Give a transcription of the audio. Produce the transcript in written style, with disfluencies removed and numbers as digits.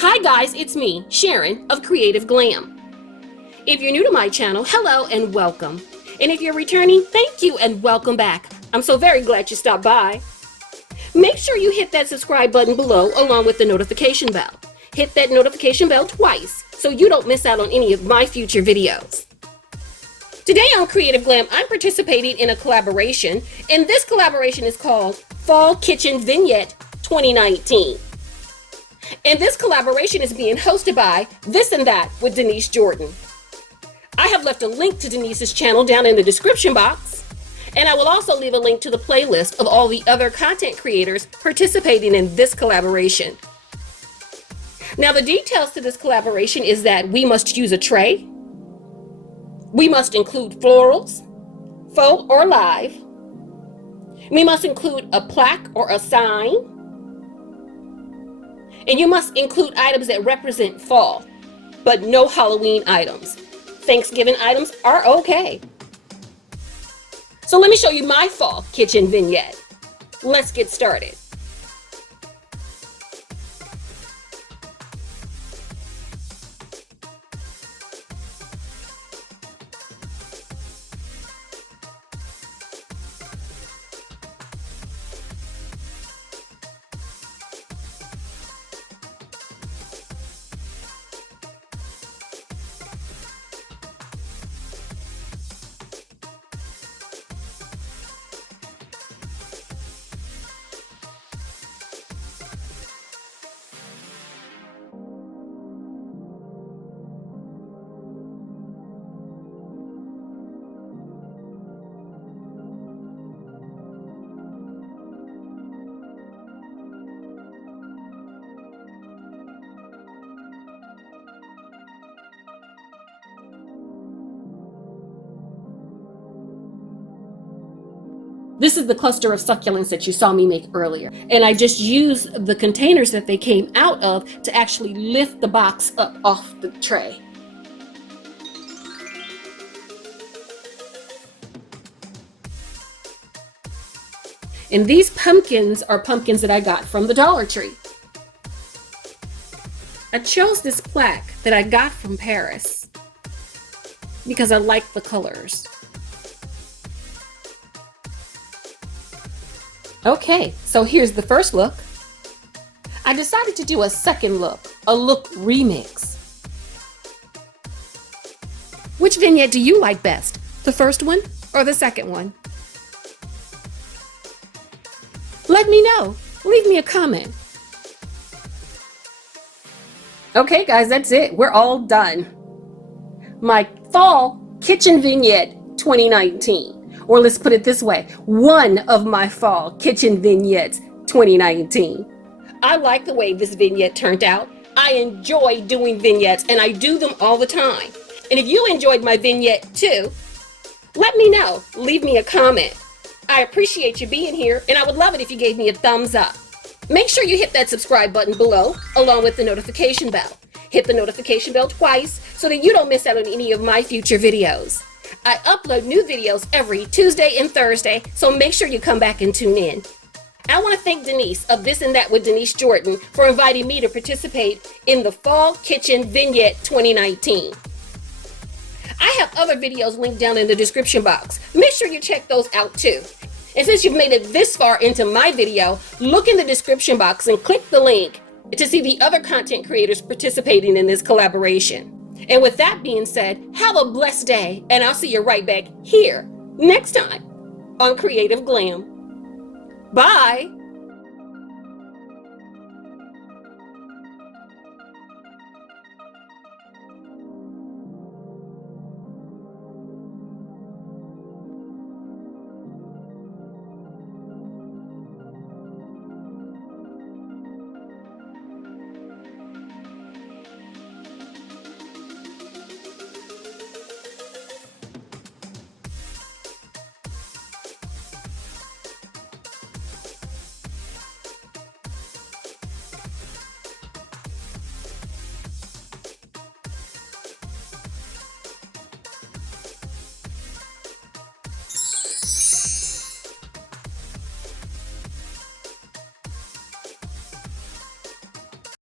Hi guys, it's me, Sharon of Creative Glam. If you're new to my channel, hello and welcome. And if you're returning, thank you and welcome back. I'm so very glad you stopped by. Make sure you hit that subscribe button below along with the notification bell. Hit that notification bell twice so you don't miss out on any of my future videos. Today on Creative Glam, I'm participating in a collaboration, and this collaboration is called Fall Kitchen Vignette 2019. And this collaboration is being hosted by This and That with Denise Jordan. I have left a link to Denise's channel down in the description box, and I will also leave a link to the playlist of all the other content creators participating in this collaboration. Now, the details to this collaboration is that we must use a tray. We must include florals, faux or live. We must include a plaque or a sign. And you must include items that represent fall, but no Halloween items. Thanksgiving items are okay. So let me show you my fall kitchen vignette. Let's get started. This is the cluster of succulents that you saw me make earlier. And I just used the containers that they came out of to actually lift the box up off the tray. And these pumpkins are pumpkins that I got from the Dollar Tree. I chose this plaque that I got from Paris because I like the colors. Okay, so here's the first look. I decided to do a second look, a look remix. Which vignette do you like best? The first one or the second one? Let me know. Leave me a comment. Okay guys, that's it. We're all done. My fall kitchen vignette 2019. Or let's put it this way, one of my fall kitchen vignettes 2019. I like the way this vignette turned out. I enjoy doing vignettes and I do them all the time. And if you enjoyed my vignette too, let me know. Leave me a comment. I appreciate you being here and I would love it if you gave me a thumbs up. Make sure you hit that subscribe button below along with the notification bell. Hit the notification bell twice so that you don't miss out on any of my future videos. I upload new videos every Tuesday and Thursday, so make sure you come back and tune in. I want to thank Denise of This and That with Denise Jordan for inviting me to participate in the Fall Kitchen Vignette 2019. I have other videos linked down in the description box. Make sure you check those out too. And since you've made it this far into my video, look in the description box and click the link to see the other content creators participating in this collaboration. And with that being said, have a blessed day, and I'll see you right back here next time on Creative Glam. Bye.